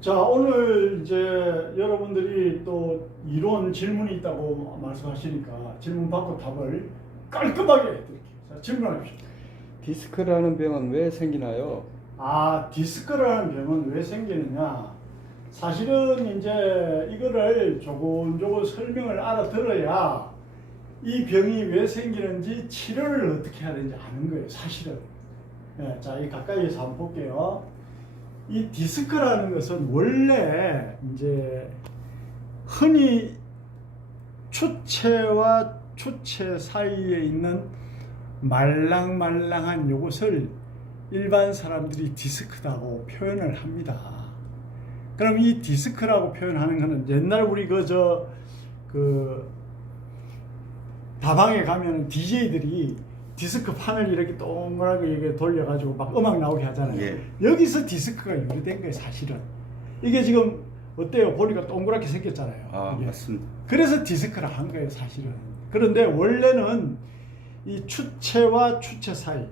자, 오늘 이제 여러분들이 또 이론 질문이 있다고 말씀하시니까 질문 받고 답을 깔끔하게 해드릴게요. 자, 질문하십시오. 디스크라는 병은 왜 생기나요? 디스크라는 병은 왜 생기느냐? 사실은 이제 이거를 조금 설명을 알아들어야 이 병이 왜 생기는지 치료를 어떻게 해야 되는지 아는 거예요, 사실은. 예, 자, 이 가까이에서 한번 볼게요. 이 디스크라는 것은 원래 이제 흔히 추체와 추체 사이에 있는 말랑말랑한 요것을 일반 사람들이 디스크라고 표현을 합니다. 그럼 이 디스크라고 표현하는 것은 옛날 우리 다방에 가면 DJ들이 디스크 판을 이렇게 동그랗게 이렇게 돌려가지고 막 음악 나오게 하잖아요. 예. 여기서 디스크가 유래된 거예요, 사실은. 이게 지금 어때요? 보니까 동그랗게 생겼잖아요. 이게. 맞습니다. 그래서 디스크라 한 거예요, 사실은. 그런데 원래는 이 추체와 추체 사이,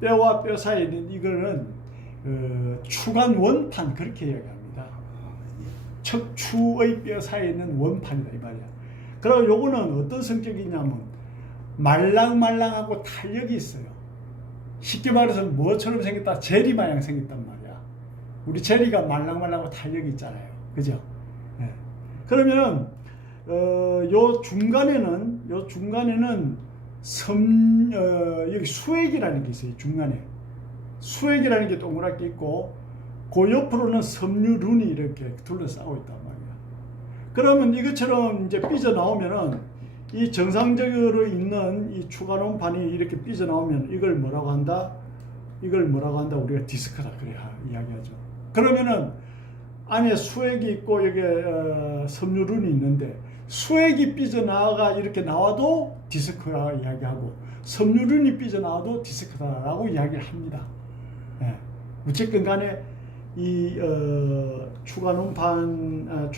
뼈와 뼈 사이에 있는 이거는 추간 원판 그렇게 이야기합니다. 척추의 뼈 사이에 있는 원판이다 이 말이야. 그리고 요거는 어떤 성격이냐면 말랑말랑하고 탄력이 있어요. 쉽게 말해서 뭐처럼 생겼다? 제리 마냥 생겼단 말이야. 우리 제리가 말랑말랑하고 탄력이 있잖아요. 그죠? 네. 그러면 요 중간에는 여기 수액이라는 게 있어요. 중간에 수액이라는 게 동그랗게 있고 그 옆으로는 섬유륜이 이렇게 둘러싸고 있단 말이야. 그러면 이것처럼 이제 삐져나오면은 이 정상적으로 있는 이 추간원판이 이렇게 삐져나오면 이걸 뭐라고 한다? 우리가 디스크다 그래 이야기하죠. 그러면은 안에 수액이 있고 여기에 섬유륜이 있는데 수액이 삐져나가 이렇게 나와도 디스크라 이야기하고 섬유륜이 삐져나와도 디스크다라고 이야기를 합니다. 예. 어쨌든 간에 이 추간원판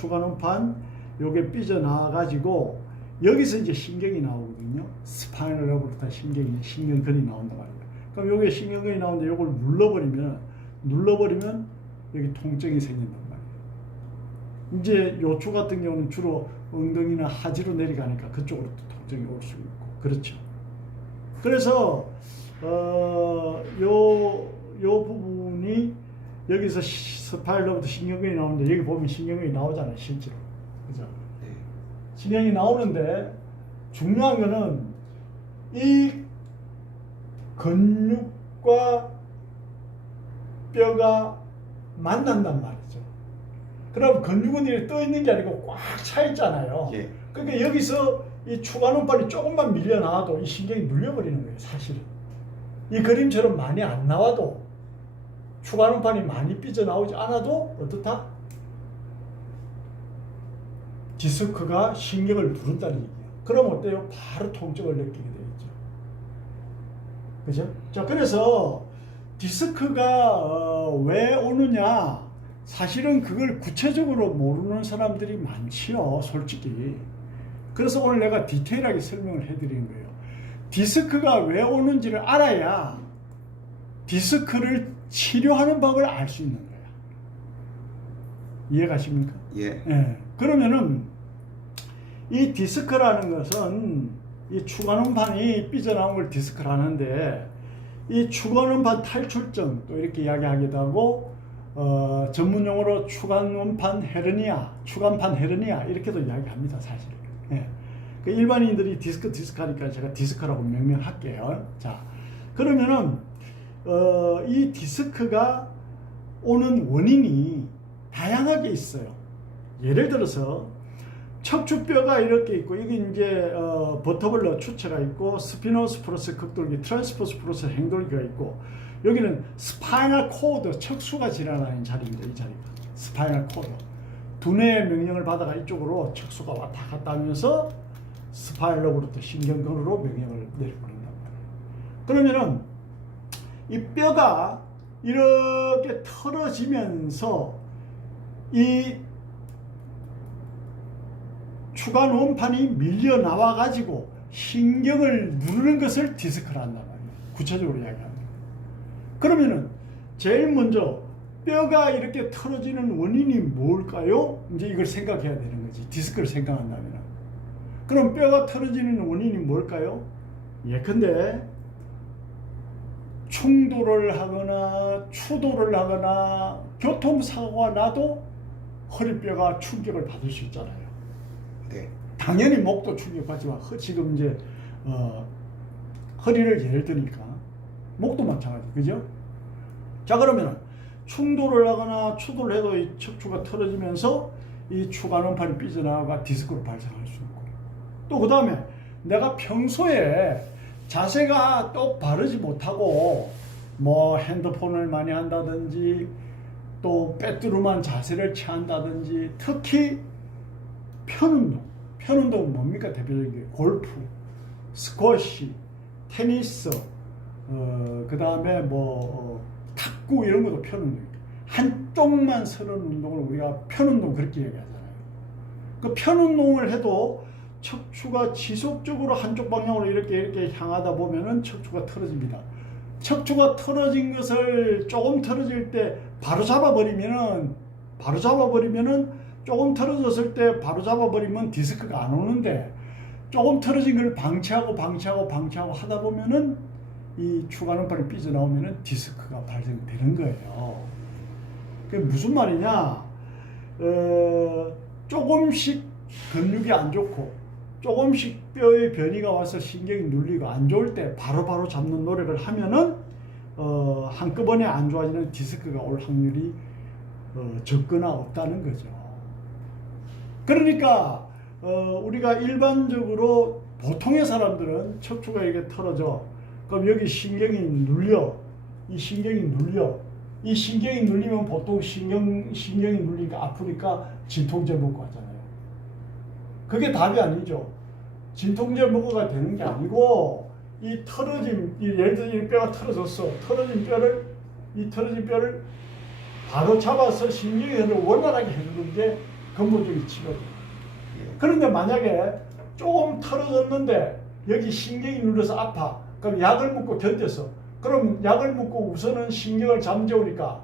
요게 삐져나와가지고 여기서 이제 신경이 나오거든요. 스파이널 러브부터 신경근이 나온단 말이에요. 그럼 여기에 신경근이 나오는데 이걸 눌러버리면 여기 통증이 생긴단 말이에요. 이제 요추 같은 경우는 주로 엉덩이나 하지로 내려가니까 그쪽으로 또 통증이 올 수 있고 그렇죠. 그래서 요 부분이 여기서 스파이널로부터 신경근이 나오는데 여기 보면 신경근이 나오잖아요, 실제로. 그죠? 신경이 나오는데 중요한 거는 이 근육과 뼈가 만난단 말이죠. 그럼 근육은 이렇게 떠 있는 게 아니고 꽉 차 있잖아요. 예. 그러니까 여기서 이 추간원판이 조금만 밀려 나와도 이 신경이 눌려버리는 거예요, 사실은. 이 그림처럼 많이 안 나와도 추간원판이 많이 삐져나오지 않아도 어떻다? 디스크가 신경을 누른다는 얘기예요. 그럼 어때요? 바로 통증을 느끼게 되겠죠. 그죠? 자, 그래서 디스크가 왜 오느냐? 사실은 그걸 구체적으로 모르는 사람들이 많지요, 솔직히. 그래서 오늘 내가 디테일하게 설명을 해드리는 거예요. 디스크가 왜 오는지를 알아야 디스크를 치료하는 방법을 알 수 있는 거야. 이해가십니까? 예. 예. 그러면은 이 디스크라는 것은 이 추간원판이 삐져나온 걸 디스크라는데 이 추간원판 탈출증 또 이렇게 이야기하기도 하고 전문용어로 추간판 헤르니아 이렇게도 이야기합니다, 사실. 예. 그 일반인들이 디스크 하니까 제가 디스크라고 명명할게요. 자, 그러면은 이 디스크가 오는 원인이 다양하게 있어요. 예를 들어서 척추뼈가 이렇게 있고 여기 이제 버터블러 추체가 있고 스피노스 플러스 극돌기 트랜스포스 플러스 행돌기가 있고 여기는 스파이널 코드 척수가 지나가는 자리입니다. 이 자리가 스파이널 코드 두뇌의 명령을 받아가 이쪽으로 척수가 왔다 갔다 하면서 스파이널로부터 신경근으로 명령을 내려보낸단 말이에요. 그러면은 이 뼈가 이렇게 털어지면서 이 추간원판이 밀려 나와 가지고 신경을 누르는 것을 디스크라 한단 말이에요. 구체적으로 이야기합니다. 그러면은 제일 먼저 뼈가 이렇게 틀어지는 원인이 뭘까요? 이제 이걸 생각해야 되는 거지. 디스크를 생각한다면. 그럼 뼈가 틀어지는 원인이 뭘까요? 예컨대 충돌을 하거나 추돌을 하거나 교통사고가 나도 허리뼈가 충격을 받을 수 있잖아요. 네. 당연히 목도 충격받지만 지금 이제 허리를 예를 드니까 목도 마찬가지, 그죠? 자, 그러면 충돌을 하거나 추돌을 해도 이 척추가 틀어지면서 이 추간원판이 삐져나가 디스크로 발생할 수 있고, 또 그 다음에 내가 평소에 자세가 똑 바르지 못하고 뭐 핸드폰을 많이 한다든지 또 빼뚜름한 자세를 취한다든지, 특히 편운동은 뭡니까? 대표적인 게 골프, 스쿼시, 테니스, 그 다음에 탁구 이런 것도 편운동이에요. 한쪽만 서는 운동을 우리가 편운동 그렇게 얘기하잖아요. 그 편운동을 해도 척추가 지속적으로 한쪽 방향으로 이렇게 향하다 보면은 척추가 틀어집니다. 척추가 틀어진 것을 조금 틀어질 때 바로 잡아버리면은 조금 틀어졌을 때 바로 잡아버리면 디스크가 안 오는데, 조금 틀어진 걸 방치하고 하다 보면은 이 추간원판이 삐져나오면은 디스크가 발생되는 거예요. 그게 무슨 말이냐? 조금씩 근육이 안 좋고 조금씩 뼈의 변이가 와서 신경이 눌리고 안 좋을 때 바로 잡는 노력을 하면은 한꺼번에 안 좋아지는 디스크가 올 확률이 적거나 없다는 거죠. 그러니까 우리가 일반적으로 보통의 사람들은 척추가 이렇게 틀어져. 그럼 여기 신경이 눌려. 이 신경이 눌리면 보통 신경이 눌리니까 아프니까 진통제 먹고 하잖아요. 그게 답이 아니죠. 진통제 먹어가 되는 게 아니고, 이 틀어진, 예를 들어 이 뼈가 틀어졌어. 틀어진 뼈를 바로 잡아서 신경이 흐르는 원활하게 해주는 게 근본적인 치료죠. 그런데 만약에 조금 틀어졌는데 여기 신경이 눌려서 아파. 그럼 약을 먹고 견뎠어. 그럼 약을 먹고 우선은 신경을 잠재우니까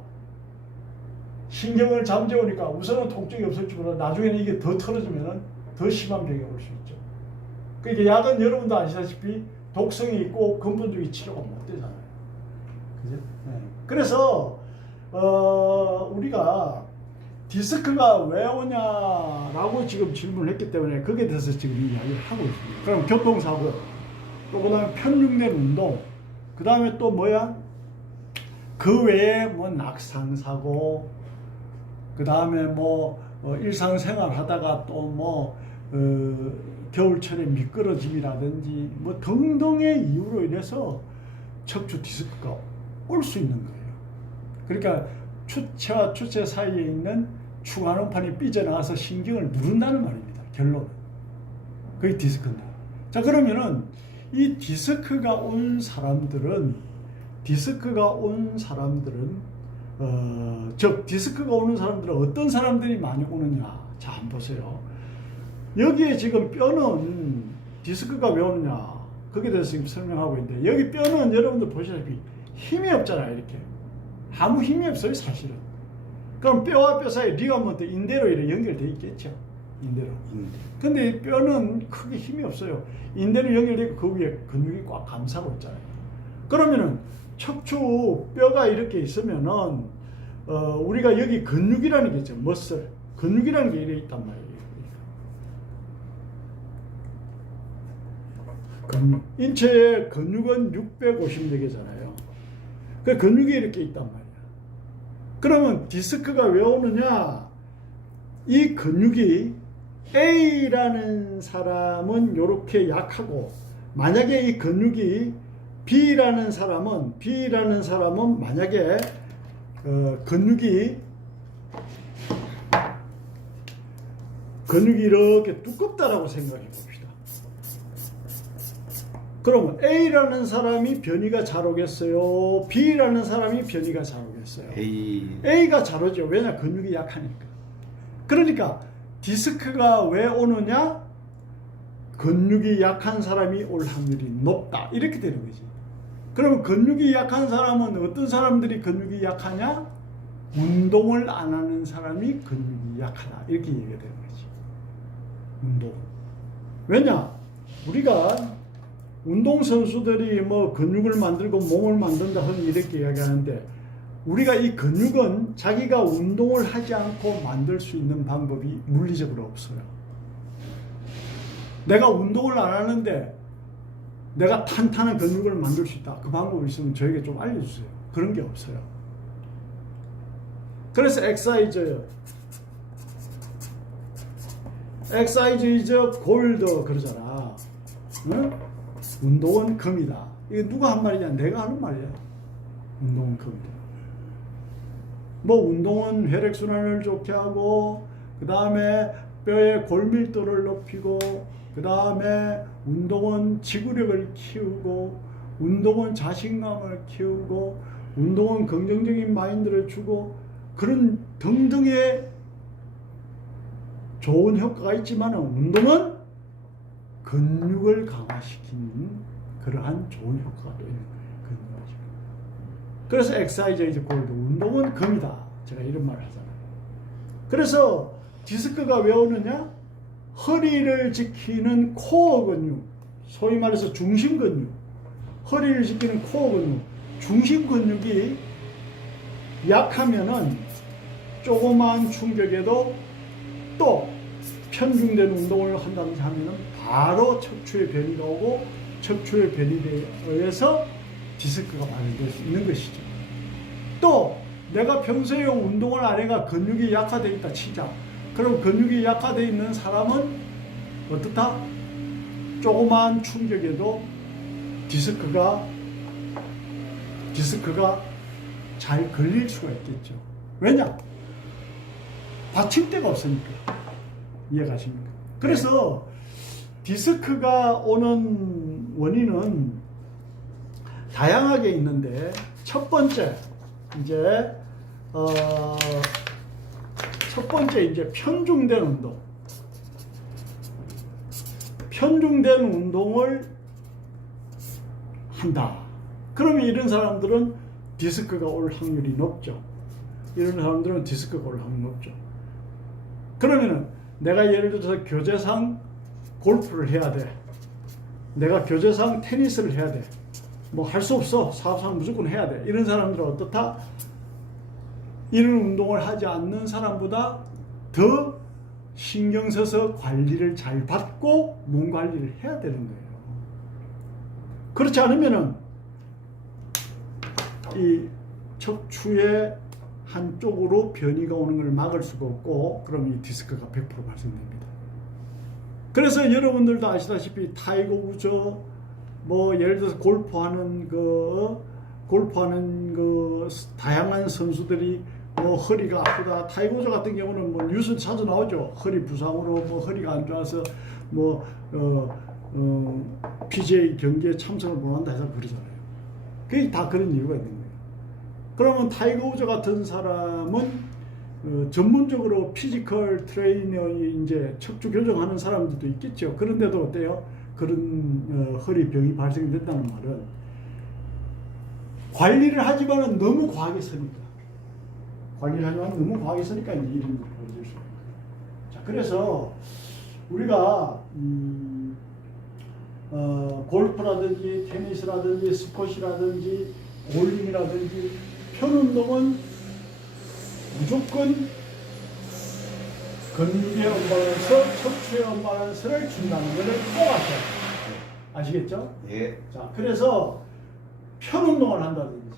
우선은 통증이 없을지 몰라. 나중에는 이게 더 틀어지면은 더 심한 병이 올 수 있죠. 그러니까 약은 여러분도 아시다시피 독성이 있고 근본적인 치료가 못 되잖아요. 그죠? 네. 그래서 우리가 디스크가 왜 오냐라고 지금 질문을 했기 때문에 거기에 대해서 지금 이야기를 하고 있습니다. 그럼 교통사고, 또 그 다음에 편육된 운동, 그 다음에 또 뭐야? 그 외에 뭐 낙상사고, 그 다음에 일상생활 하다가 또 겨울철에 미끄러짐이라든지 등등의 이유로 인해서 척추 디스크가 올 수 있는 거예요. 그러니까 추체와 추체 사이에 있는 추간원판이 삐져나가서 신경을 누른다는 말입니다. 결론은. 그게 디스크입니다. 자, 그러면은 이 디스크가 온 사람들은 디스크가 오는 사람들은 어떤 사람들이 많이 오느냐? 자, 한번 보세요. 여기에 지금 뼈는 디스크가 왜 오느냐? 거기에 대해서 지금 설명하고 있는데, 여기 뼈는 여러분들 보시다시피 힘이 없잖아요. 이렇게 아무 힘이 없어요, 사실은. 그럼 뼈와 뼈 사이 리가먼트, 인대로 이렇게 연결되어 있겠죠. 인대로. 근데 뼈는 크게 힘이 없어요. 인대로 연결되고 그 위에 근육이 꽉 감싸고 있잖아요. 그러면은 척추 뼈가 이렇게 있으면은 우리가 여기 근육이라는 게 있죠. 머슬. 근육이라는 게 이렇게 있단 말이에요. 인체의 근육은 650개잖아요. 그 근육이 이렇게 있단 말이야. 그러면 디스크가 왜 오느냐? 이 근육이 A라는 사람은 이렇게 약하고, 만약에 이 근육이 B라는 사람은 만약에 근육이 이렇게 두껍다라고 생각해 봅시다. 그러면 A라는 사람이 변이가 잘 오겠어요? B라는 사람이 변이가 잘 오겠어요? A가 잘 오죠. 왜냐? 근육이 약하니까. 그러니까 디스크가 왜 오느냐? 근육이 약한 사람이 올 확률이 높다. 이렇게 되는 거지. 그러면 근육이 약한 사람은 어떤 사람들이 근육이 약하냐? 운동을 안 하는 사람이 근육이 약하다 이렇게 얘기가 되는 거지. 운동. 왜냐? 우리가 운동선수들이 뭐 근육을 만들고 몸을 만든다 흔히 이렇게 이야기하는데 우리가 이 근육은 자기가 운동을 하지 않고 만들 수 있는 방법이 물리적으로 없어요. 내가 운동을 안 하는데 내가 탄탄한 근육을 만들 수 있다. 그 방법이 있으면 저에게 좀 알려주세요. 그런 게 없어요. 그래서 엑사이즈예요. 엑사이즈 이즈 골드 그러잖아. 응? 운동은 금이다. 이거 누가 한 말이냐? 내가 하는 말이야. 운동은 금이다. 뭐 운동은 혈액순환을 좋게 하고 그 다음에 뼈의 골밀도를 높이고 그 다음에 운동은 지구력을 키우고 운동은 자신감을 키우고 운동은 긍정적인 마인드를 주고 그런 등등의 좋은 효과가 있지만 운동은 근육을 강화시키는 그러한 좋은 효과가 또 있는 거예요. 그래서 엑사이즈 이즈 골드, 운동은 금이다. 제가 이런 말을 하잖아요. 그래서 디스크가 왜 오느냐? 허리를 지키는 코어 근육, 소위 말해서 중심 근육, 허리를 지키는 코어 근육, 중심 근육이 약하면은 조그마한 충격에도 또 편중된 운동을 한다든지 하면은 바로 척추에 변이가 오고 척추의 변이에 의해서 디스크가 발생될 수 있는 것이죠. 또 내가 평소에 운동을 안 해가 근육이 약화되어 있다 치자. 그럼 근육이 약화되어 있는 사람은 어떻다? 조그마한 충격에도 디스크가 잘 걸릴 수가 있겠죠. 왜냐? 다칠 데가 없으니까. 이해가십니까? 그래서 디스크가 오는 원인은 다양하게 있는데 첫 번째 이제 편중된 운동. 편중된 운동을 한다. 그러면 이런 사람들은 디스크가 올 확률이 높죠. 이런 사람들은 디스크가 올 확률이 높죠. 그러면은 내가 예를 들어서 교재상 골프를 해야 돼. 내가 교재상 테니스를 해야 돼. 뭐 할 수 없어. 사업상 무조건 해야 돼. 이런 사람들은 어떻다? 이런 운동을 하지 않는 사람보다 더 신경 써서 관리를 잘 받고 몸 관리를 해야 되는 거예요. 그렇지 않으면은 이 척추의 한쪽으로 변이가 오는 걸 막을 수가 없고 그럼 이 디스크가 100% 발생됩니다. 그래서 여러분들도 아시다시피 타이거 우즈 뭐 예를 들어서 골프하는 다양한 선수들이 뭐 허리가 아프다. 타이거 우즈 같은 경우는 뭐 뉴스 자주 나오죠. 허리 부상으로 뭐 허리가 안 좋아서 뭐 PGA 경기에 참석을 못한다 해서 그러잖아요. 그게 다 그런 이유가 있는 거예요. 그러면 타이거 우즈 같은 사람은 전문적으로 피지컬 트레이너이 이제 척추 교정하는 사람들도 있겠죠. 그런데도 어때요? 그런 허리 병이 발생된다는 말은 관리를 하지만은 너무 과하게 쓰니까 이제 이런 일이 벌어질 수 있는 거예요. 자, 그래서 우리가 골프라든지 테니스라든지 스쿼시라든지 볼링이라든지 편운동은 무조건 근육의 언밸런스, 척추의 언밸런스를 준다는 것을 꼭 아셔야 돼요. 아시겠죠? 예. 자, 그래서 편운동을 한다든지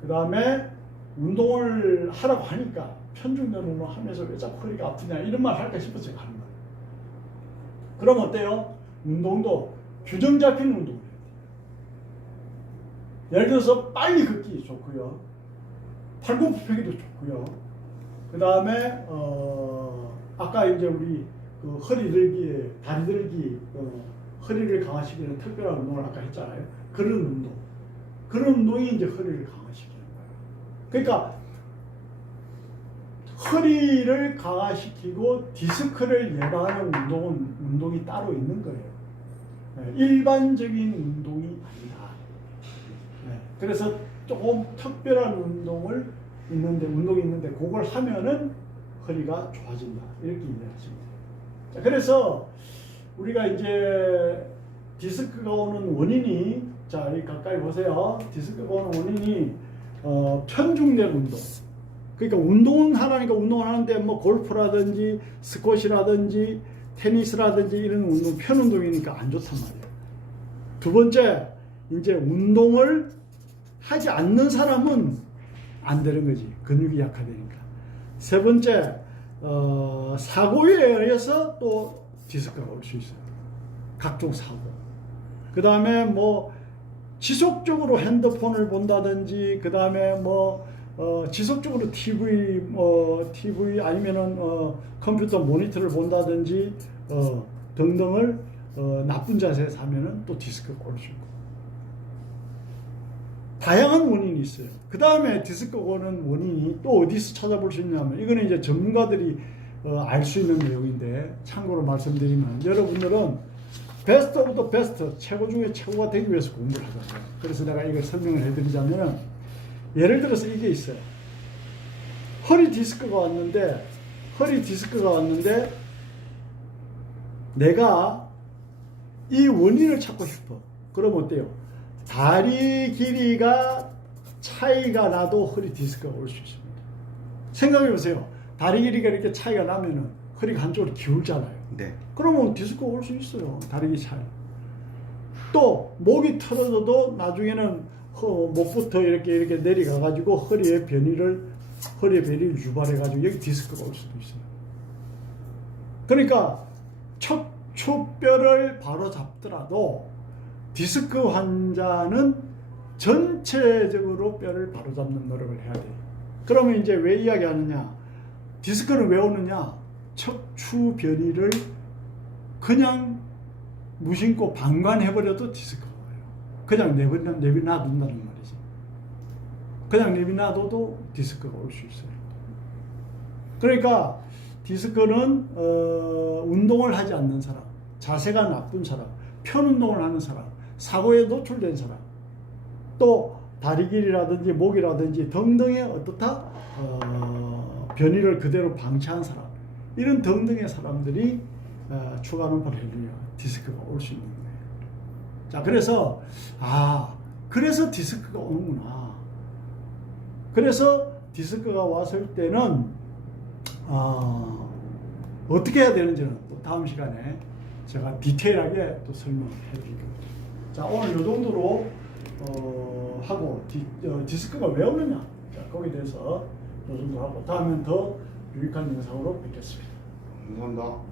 그 다음에 운동을 하라고 하니까 편중된 운동을 하면서 왜 자꾸 허리가 아프냐 이런 말 할까 싶어서 제가 하는 거예요. 그럼 어때요? 운동도 규정 잡힌 운동을 해야 돼요. 예를 들어서 빨리 걷기 좋고요. 팔굽혀펴기도 좋고요. 그 다음에 아까 이제 우리 그 허리 들기, 다리 들기, 허리를 강화시키는 특별한 운동을 아까 했잖아요. 그런 운동이 이제 허리를 강화시키는 거예요. 그러니까 허리를 강화시키고 디스크를 예방하는 운동이 따로 있는 거예요. 일반적인 운동이 아니다. 그래서 조금 특별한 운동을 있는데 운동이 있는데 그걸 하면은 허리가 좋아진다 이렇게 이해하시면 돼요. 자, 그래서 우리가 이제 디스크가 오는 원인이 자, 이 가까이 보세요. 디스크가 오는 원인이 편중된 운동. 그러니까 운동은 하라니까 운동을 하는데 뭐 골프라든지 스쿼시라든지 테니스라든지 이런 운동 편 운동이니까 안 좋단 말이에요. 두 번째, 이제 운동을 하지 않는 사람은 안 되는 거지. 근육이 약화되니까. 세 번째, 사고에 의해서 또 디스크가 올 수 있어요. 각종 사고. 그 다음에 뭐 지속적으로 핸드폰을 본다든지, 그 다음에 뭐 지속적으로 TV 아니면은 컴퓨터 모니터를 본다든지 등등을 나쁜 자세에서 하면은 또 디스크가 올 수 있고. 다양한 원인이 있어요. 그 다음에 디스크가 오는 원인이 또 어디서 찾아볼 수 있냐면, 이거는 이제 전문가들이 알 수 있는 내용인데, 참고로 말씀드리면, 여러분들은 베스트 오브 더 베스트, 최고 중에 최고가 되기 위해서 공부를 하잖아요. 그래서 내가 이걸 설명을 해드리자면은, 예를 들어서 이게 있어요. 허리 디스크가 왔는데, 내가 이 원인을 찾고 싶어. 그럼 어때요? 다리 길이가 차이가 나도 허리 디스크가 올 수 있습니다. 생각해 보세요. 다리 길이가 이렇게 차이가 나면은 허리가 한쪽으로 기울잖아요. 네. 그러면 디스크가 올 수 있어요. 다리 길이 차이. 또 목이 틀어져도 나중에는 목부터 이렇게 내려가 가지고 허리의 변이를 유발해 가지고 여기 디스크가 올 수도 있어요. 그러니까 척추뼈를 바로 잡더라도 디스크 환자는 전체적으로 뼈를 바로잡는 노력을 해야 돼요. 그러면 이제 왜 이야기하느냐? 디스크는 왜 오느냐? 척추 변이를 그냥 무심코 방관해버려도 디스크가 와요. 그냥 내비놔둔다는 말이지. 그냥 내비놔둬도 디스크가 올 수 있어요. 그러니까 디스크는 운동을 하지 않는 사람, 자세가 나쁜 사람, 편운동을 하는 사람, 사고에 노출된 사람, 또 다리 길이라든지 목이라든지 등등의 어떻다 변이를 그대로 방치한 사람, 이런 등등의 사람들이 추가는 발현이야 디스크가 올 수 있는 거예요. 자, 그래서 그래서 디스크가 오는구나. 그래서 디스크가 왔을 때는 어떻게 해야 되는지는 또 다음 시간에 제가 디테일하게 또 설명해 드리겠습니다. 자, 오늘 이 정도로 하고 디스크가 왜 오느냐, 자, 거기에 대해서 이 정도 하고 다음엔 더 유익한 영상으로 뵙겠습니다. 감사합니다.